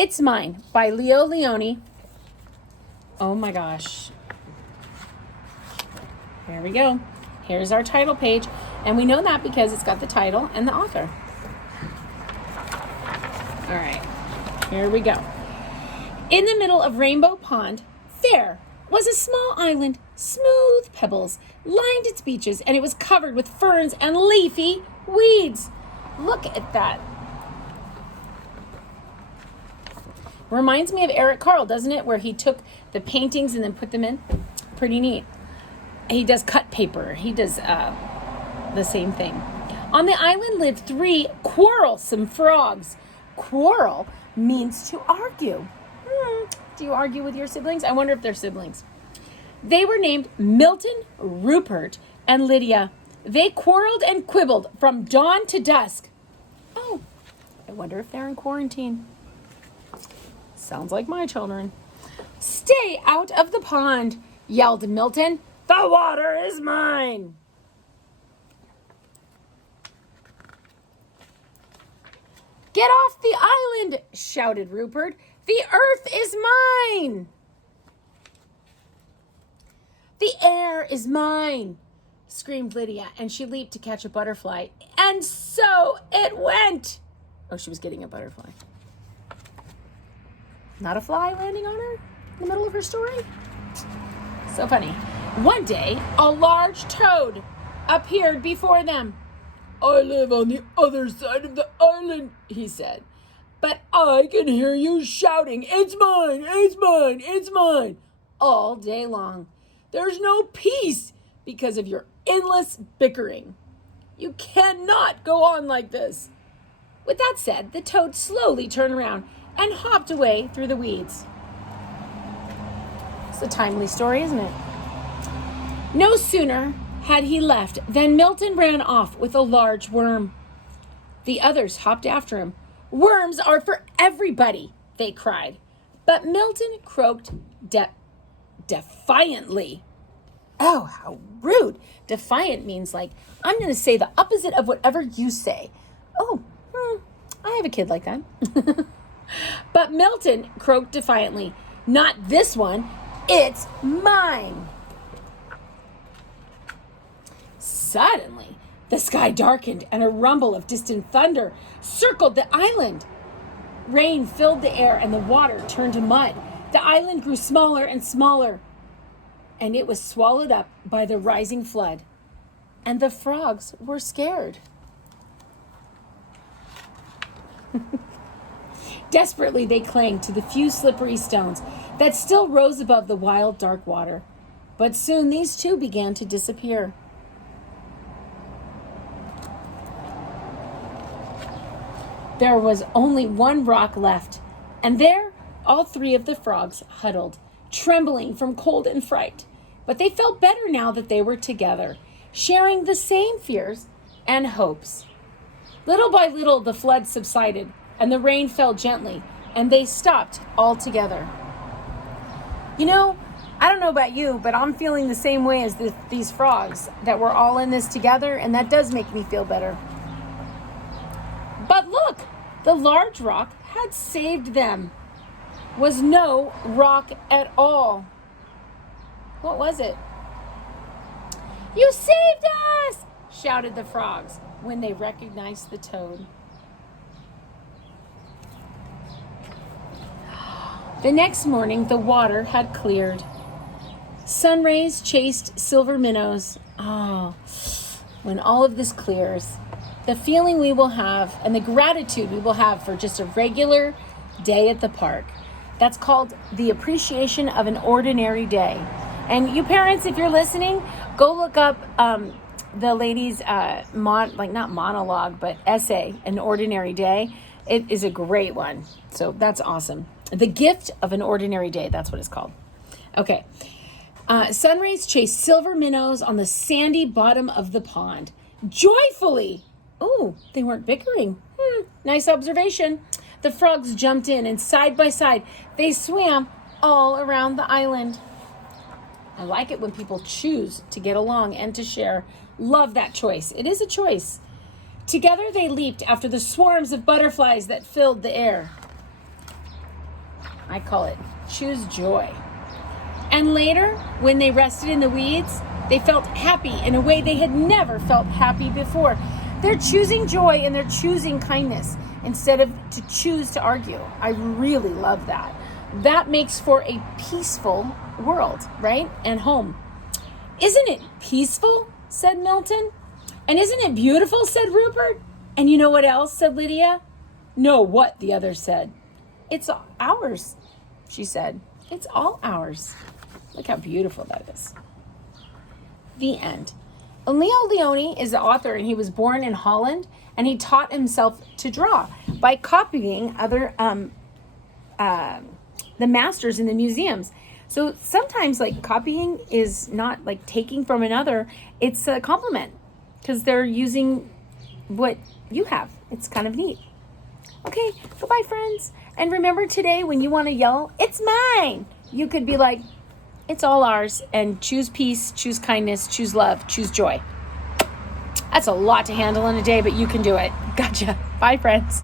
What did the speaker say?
It's Mine by Lionni. Oh my gosh. Here we go. Here's our title page. And we know that because it's got the title and the author. All right, here we go. In the middle of Rainbow Pond, there was a small island. Smooth pebbles lined its beaches, and it was covered with ferns and leafy weeds. Look at that. Reminds me of Eric Carle, doesn't it? Where he took the paintings and then put them in. Pretty neat. He does cut paper. He does the same thing. On the island lived 3 quarrelsome frogs. Quarrel means to argue. Do you argue with your siblings? I wonder if they're siblings. They were named Milton, Rupert, and Lydia. They quarreled and quibbled from dawn to dusk. Oh, I wonder if they're in quarantine. Sounds like my children. Stay out of the pond, yelled Milton. The water is mine. Get off the island, shouted Rupert. The earth is mine. The air is mine, screamed Lydia, and she leaped to catch a butterfly. And so it went. Oh, she was getting a butterfly. Not a fly landing on her in the middle of her story? So funny. One day, a large toad appeared before them. I live on the other side of the island, he said. But I can hear you shouting, it's mine, it's mine, it's mine, all day long. There's no peace because of your endless bickering. You cannot go on like this. With that said, the toad slowly turned around and hopped away through the weeds. It's a timely story, isn't it? No sooner had he left than Milton ran off with a large worm. The others hopped after him. Worms are for everybody, they cried. But Milton croaked defiantly. Oh, how rude. Defiant means like, I'm going to say the opposite of whatever you say. Oh, I have a kid like that. But Milton croaked defiantly. Not this one. It's mine. Suddenly, the sky darkened and a rumble of distant thunder circled the island. Rain filled the air and the water turned to mud. The island grew smaller and smaller, and it was swallowed up by the rising flood. And the frogs were scared. Desperately, they clung to the few slippery stones that still rose above the wild, dark water. But soon these too began to disappear. There was only one rock left, and there all 3 of the frogs huddled, trembling from cold and fright. But they felt better now that they were together, sharing the same fears and hopes. Little by little, the flood subsided, and the rain fell gently, and they stopped altogether. You know, I don't know about you, but I'm feeling the same way as these frogs, that we're all in this together, and that does make me feel better. But look, the large rock had saved them. Was no rock at all. What was it? You saved us! Shouted the frogs when they recognized the toad. The next morning, the water had cleared. Sun rays chased silver minnows. When all of this clears, the feeling we will have and the gratitude we will have for just a regular day at the park. That's called the appreciation of an ordinary day. And you parents, if you're listening, go look up the lady's not monologue, but essay, An Ordinary Day. It is a great one. So that's awesome. The Gift of an Ordinary Day, that's what it's called. Okay. Sun rays chased silver minnows on the sandy bottom of the pond. Joyfully. Oh, they weren't bickering. Nice observation. The frogs jumped in, and side by side, they swam all around the island. I like it when people choose to get along and to share. Love that choice. It is a choice. Together they leaped after the swarms of butterflies that filled the air. I call it choose joy. And later, when they rested in the weeds, they felt happy in a way they had never felt happy before. They're choosing joy and they're choosing kindness instead of to choose to argue. I really love that. That makes for a peaceful world, right? And home. Isn't it peaceful? Said Milton. And isn't it beautiful? Said Rupert. And you know what else? Said Lydia. No, what? The other said. It's ours, she said. It's all ours. Look how beautiful that is. The end. Leo Lionni is the author, and he was born in Holland, and he taught himself to draw by copying other the masters in the museums. So sometimes like copying is not like taking from another, it's a compliment because they're using what you have. It's kind of neat. Okay, goodbye friends. And remember today when you want to yell, it's mine, you could be like, it's all ours, and choose peace, choose kindness, choose love, choose joy. That's a lot to handle in a day, but you can do it. Gotcha. Bye friends.